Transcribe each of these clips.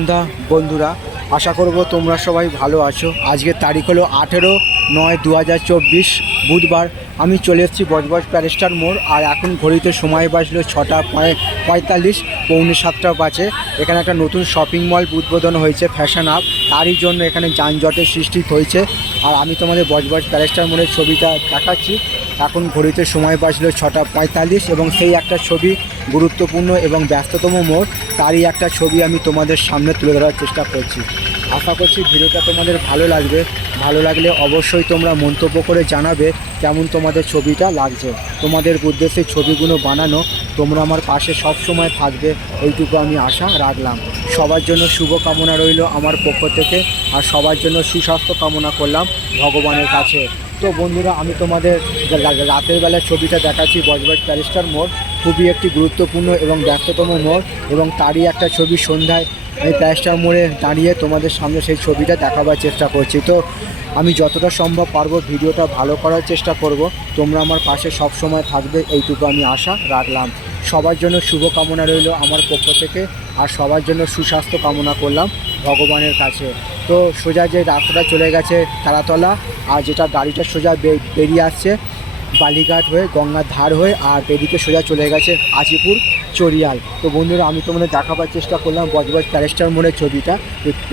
সন্ধ্যা বন্ধুরা, আশা করব তোমরা সবাই ভালো আছো। আজকের তারিখ হলো আঠেরো নয় দু বুধবার। আমি চলে এসেছি বজবজ প্যালেস্টার মোড়, আর এখন ঘড়িতে সময় বাজলো ছটা পঁয়- পঁয়তাল্লিশ, পৌনে সাতটা বাজে। এখানে একটা নতুন শপিং মল উদ্বোধন হয়েছে ফ্যাশন আপ তারই জন্য এখানে যানজটের সৃষ্টি হয়েছে। আর আমি তোমাদের বজবজ প্যালেস্টার মোড়ের ছবিটা দেখাচ্ছি। এখন ঘড়িতে সময় বাজলো ছটা পঁয়তাল্লিশ এবং সেই একটা ছবি গুরুত্বপূর্ণ এবং ব্যস্ততম মোড়। তারই একটা ছবি আমি তোমাদের সামনে তুলে ধরার চেষ্টা করছি। আশা করছি ভিডিওটা তোমাদের ভালো লাগবে। ভালো লাগলে অবশ্যই তোমরা মন্তব্য করে জানাবে কেমন তোমাদের ছবিটা লাগছে। তোমাদের উদ্দেশ্যে ছবিগুলো বানানো, তোমরা আমার পাশে সব সময় থাকবে, এইটুকু আমি আশা রাখলাম। সবার জন্য শুভ কামনা রইল আমার পক্ষ থেকে আর সবার জন্য সুস্বাস্থ্য কামনা করলাম ভগবানের কাছে। তো বন্ধুরা, আমি তোমাদের রাতের বেলা ছবিটা দেখাচ্ছি বজবজ প্যারিস্টার মোড়। খুবই একটি গুরুত্বপূর্ণ এবং ব্যস্ততম মোড় এবং তারই একটা ছবি সন্ধ্যায় আমি প্যারিস্টার মোড়ে দাঁড়িয়ে তোমাদের সামনে সেই ছবিটা দেখাবার চেষ্টা করছি। তো আমি যতটা সম্ভব পারব ভিডিওটা ভালো করার চেষ্টা করব। তোমরা আমার পাশে সব সময় থাকবে, এইটুকু আমি আশা রাখলাম। সবার জন্য শুভ কামনা রইল আমার পক্ষ থেকে, আর সবার জন্য সুস্বাস্থ্য কামনা করলাম ভগবানের কাছে। তো সোজা যে রাস্তাটা চলে গেছে তারাতলা, আর যেটা গাড়িটা সোজা বেরিয়ে আসছে বালিঘাট হয়ে, গঙ্গার ধার হয়ে, আর এদিকে সোজা চলে গেছে আজিপুর চরিয়াল তো বন্ধুরা, আমি তোমাদের দেখাবার চেষ্টা করলাম বজবজ প্যারেস্টার মোড়ের ছবিটা।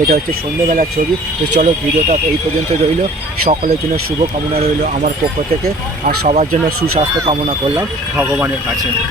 এটা হচ্ছে সন্ধ্যেবেলার ছবি। তো চলো, ভিডিওটা এই পর্যন্ত রইল। সকলের জন্য শুভ কামনা রইল আমার পক্ষ থেকে। আর সবার জন্য সুস্বাস্থ্য কামনা করলাম ভগবানের কাছে।